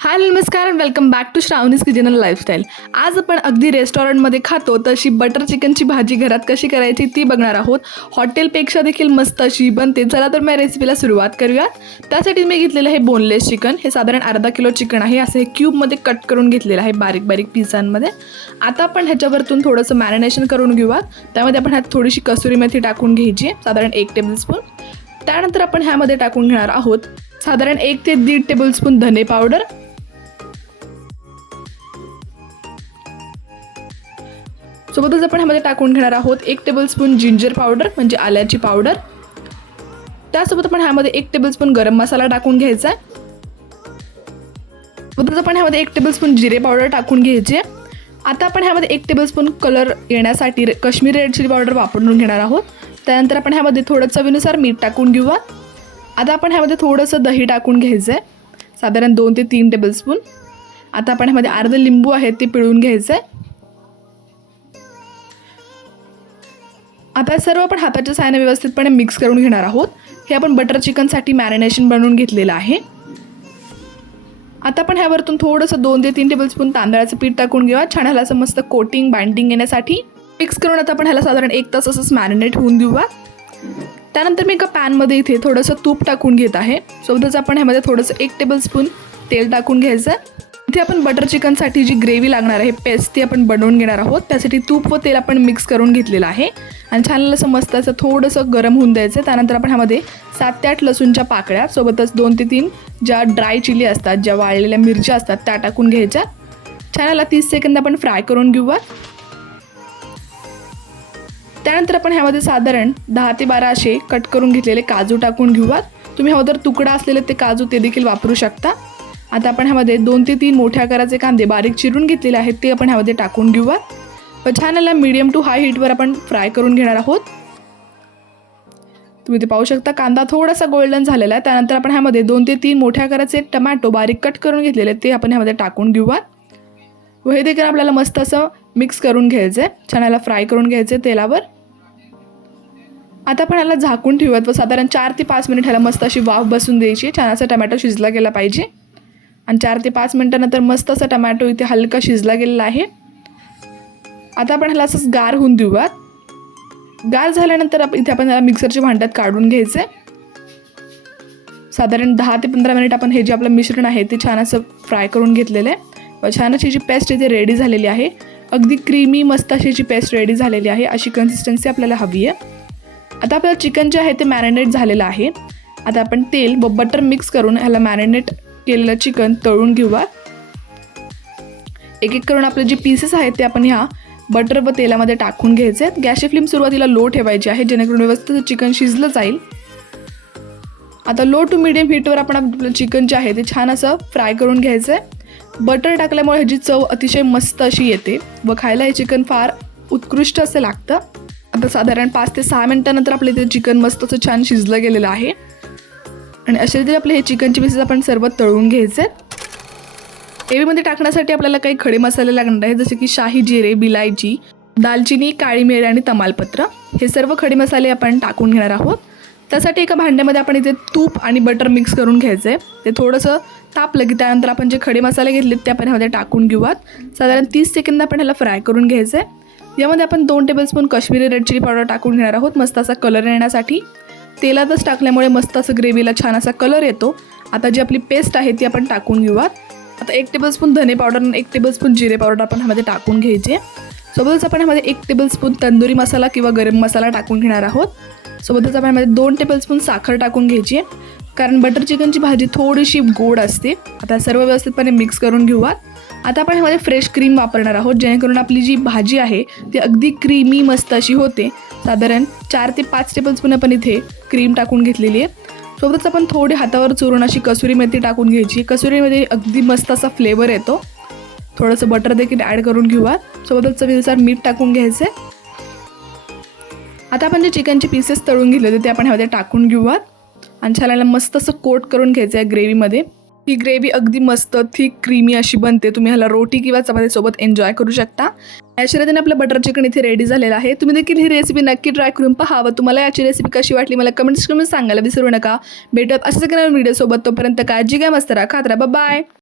हाय नमस्कार welcome back to Shravani's kitchen and lifestyle आज आपण अगदी रेस्टॉरंटमध्ये खातो तशी बटर चिकनची भाजी घरात कशी करायची ती बघणार आहोत. हॉटेलपेक्षा देखील मस्त अशी बनते. चला तर मी रेसिपीला सुरुवात करूयात. त्यासाठी मी घेतलेलं आहे बोनलेस चिकन हे साधारण अर्धा किलो चिकन आहे. असं हे क्यूबमध्ये कट करून घेतलेलं आहे बारीक बारीक पिझ्झांमध्ये आता आपण ह्याच्यावरतून थोडंसं मॅरिनेशन करून घेऊयात. त्यामध्ये आपण ह्यात थोडीशी कसुरी मेथी टाकून घ्यायची साधारण एक टेबलस्पून त्यानंतर आपण ह्यामध्ये टाकून घेणार आहोत साधारण एक ते दीड टेबलस्पून धने पावडर. सोबतच आपण ह्यामध्ये टाकून घेणार आहोत एक टेबलस्पून जिंजर पावडर म्हणजे आल्याची पावडर त्यासोबत आपण ह्यामध्ये एक टेबलस्पून गरम मसाला टाकून घ्यायचा आहे. सोबतच आपण ह्यामध्ये एक टेबलस्पून जिरे पावडर टाकून घ्यायचे आता आपण ह्यामध्ये एक टेबलस्पून कलर येण्यासाठी रे- काश्मीरी रेड चिली पावडर वापरून घेणार आहोत. त्यानंतर आपण ह्यामध्ये थोडं चवीनुसार मीठ टाकून घेऊया. आता आपण ह्यामध्ये थोडंसं दही टाकून घ्यायचं आहे. साधारण दोन ते तीन टेबलस्पून आता आपण ह्यामध्ये अर्धं लिंबू आहे ते पिळून घ्यायचं आहे. आता सर्व आपण हाताच्या साहाय्याने व्यवस्थितपणे मिक्स करून घेणार आहोत. हे आपण बटर चिकनसाठी मॅरिनेशन बनवून घेतलेलं आहे. आता आपण ह्यावरतून थोडंसं दोन ते तीन टेबलस्पून तांदळाचं पीठ टाकून घेऊया. छान ह्याला असं मस्त कोटिंग बाइंडिंग येण्यासाठी. मिक्स करून आता आपण ह्याला साधारण एक तास असंच मॅरिनेट होऊन देऊया. त्यानंतर मी एका पॅनमध्ये इथे थोडंसं तूप टाकून घेत आहे. सोबतच आपण ह्यामध्ये थोडंसं एक टेबलस्पून तेल टाकून घ्यायचं. इथे आपण बटर चिकनसाठी जी ग्रेव्ही लागणार आहे पेस्ट ती आपण बनवून घेणार आहोत. त्यासाठी तूप व तेल आपण मिक्स करून घेतलेलं आहे. आणि छान असं मस्त असं थोडंसं गरम होऊन द्यायचं. त्यानंतर आपण ह्यामध्ये सात ते आठ लसूणच्या पाकळ्या सोबतच दोन ते तीन ज्या ड्राय चिली असतात ज्या वाळलेल्या मिरच्या असतात त्या टाकून घ्यायच्या. छानला तीस सेकंद आपण फ्राय करून घेऊया. त्यानंतर आपण ह्यामध्ये साधारण दहा ते बारा असे कट करून घेतलेले काजू टाकून घेऊयात. तुम्ही हवं तर तुकडा असलेले ते काजू ते देखील वापरू शकता. आता आपण ह्यामध्ये दोन ते तीन मोठ्या आकाराचे कांदे बारीक चिरून घेतलेले आहेत ते आपण ह्यामध्ये टाकून घेऊयात. व छान याला मीडियम टू हाय हीटवर आपण फ्राय करून घेणार आहोत. तुम्ही ते पाहू शकता कांदा थोडासा गोल्डन झालेला आहे. त्यानंतर आपण ह्यामध्ये दोन ते तीन मोठ्या आकाराचे टमॅटो बारीक कट करून घेतलेले आहेत ते आपण ह्यामध्ये टाकून घेऊयात. व हे देखील आपल्याला मस्त असं मिक्स करून घ्यायचं आहे छान याला फ्राय करून घ्यायचं आहे तेलावर. आता आपण याला झाकून ठेवूयात व साधारण चार ते पाच मिनिट ह्याला मस्त अशी वाफ बसून द्यायची. छान असा टमॅटो शिजला गेला पाहिजे. आणि चार ते पाच मिनटानंतर मस्त असा टमॅटो इथे हलका शिजला गेलेला आहे. आता आपण ह्याला असंच गार होऊन देऊयात. गार झाल्यानंतर आप- इथे आपण ह्याला मिक्सरच्या भांड्यात काढून घ्यायचं साधारण दहा ते पंधरा मिनिट आपण हे जे आपलं मिश्रण आहे ते छान असं फ्राय करून घेतलेलं आहे. व छान अशी जी पेस्ट इथे रेडी झालेली आहे. अगदी क्रीमी मस्त अशी जी पेस्ट रेडी झालेली आहे अशी कन्सिस्टन्सी आपल्याला हवी आहे. आता आपल्याला चिकन जे आहे ते मॅरिनेट झालेलं आहे. आता आपण तेल व बटर मिक्स करून ह्याला मॅरिनेट केलेलं चिकन तळून घेऊयात एक एक करून आपले जे पीसेस आहेत ते आपण ह्या बटर व तेलामध्ये टाकून घ्यायचे आहेत. गॅसची फ्लेम सुरुवातीला लो ठेवायची आहे जेणेकरून व्यवस्थित चिकन शिजलं जाईल. आता लो टू मिडियम हीटवर आपण आपलं चिकन जे आहे ते छान असं फ्राय करून घ्यायचं आहे बटर टाकल्यामुळे ह्याची चव अतिशय मस्त अशी येते व खायला हे चिकन फार उत्कृष्ट असं लागतं. आता साधारण पाच ते सहा मिनटानंतर आपलं इथे चिकन मस्त असं छान शिजलं गेलेलं आहे. आणि अशा रीतीने आपले हे चिकनचे पीसेस आपण सर्व तळून घ्यायचे ग्रेव्हीमध्ये टाकण्यासाठी आपल्याला काही खडे मसाले लागणार आहेत जसे की शाही जिरे बिलायची दालचिनी काळी मिरे आणि तमालपत्र. हे सर्व खडे मसाले आपण टाकून घेणार आहोत. त्यासाठी एका भांड्यामध्ये आपण इथे तूप आणि बटर मिक्स करून घ्यायचं. आहे ते थोडंसं तापलं की त्यानंतर आपण जे खडे मसाले घेतलेत ते आपण ह्यामध्ये टाकून घेऊयात. साधारण तीस सेकंद आपण ह्याला फ्राय करून घ्यायचं. आहे यामध्ये आपण दोन tablespoon Kashmiri red chilli powder टाकून घेणार आहोत मस्त असा कलर येण्यासाठी. तेलातच टाकल्यामुळे मस्त असं ग्रेव्हीला छान असा कलर येतो. आता जी आपली पेस्ट आहे ती आपण टाकून घेऊयात. आता एक टेबलस्पून धने पावडर आणि एक टेबलस्पून जिरे पावडर आपण ह्यामध्ये टाकून घ्यायचे. सोबतच आपण ह्यामध्ये एक टेबलस्पून तंदुरी मसाला किंवा गरम मसाला टाकून घेणार आहोत. सोबतच आपण ह्यामध्ये दोन टेबलस्पून साखर टाकून घ्यायची आहे. कारण बटर चिकनची भाजी थोडीशी गोड असते. आता सर्व व्यवस्थितपणे मिक्स करून घेऊयात आता आपण ह्यामध्ये फ्रेश क्रीम वापरणार आहोत जेणेकरून आपली जी भाजी आहे ती अगदी क्रीमी मस्त अशी होते. साधारण चार ते पाच टेबलस्पून आपण इथे क्रीम टाकून घेतलेली आहे. सोबतच आपण थोडी हातावर चुरून अशी कसुरी मेथी टाकून घ्यायची. कसुरीमध्ये अगदी मस्त असा फ्लेवर येतो. थोडंसं बटर देखील ॲड करून घेऊया. सोबतच चवीनुसार मीठ टाकून घ्यायचं आता आपण जे चिकनचे पीसेस तळून घेतले होते ते आपण ह्यामध्ये टाकून घेऊयात. आणि छान मस्त असं कोट करून घ्यायचं आहे ग्रेव्हीमध्ये. ही ग्रेव्ही अगदी मस्त थिक क्रीमी अशी बनते. तुम्ही ह्याला रोटी किंवा चपातीसोबत एन्जॉय करू शकता. अशा रीतीने आपलं बटर चिकन इथे रेडी झालेलं आहे. तुम्ही देखील ही रेसिपी नक्की ट्राय करून पहा. व तुम्हाला याची रेसिपी कशी वाटली मला कमेंट्स करून सांगायला विसरू नका. भेटत असं सगळ्या व्हिडिओसोबत तोपर्यंत काळजी घ्या मस्त राखा खात बाय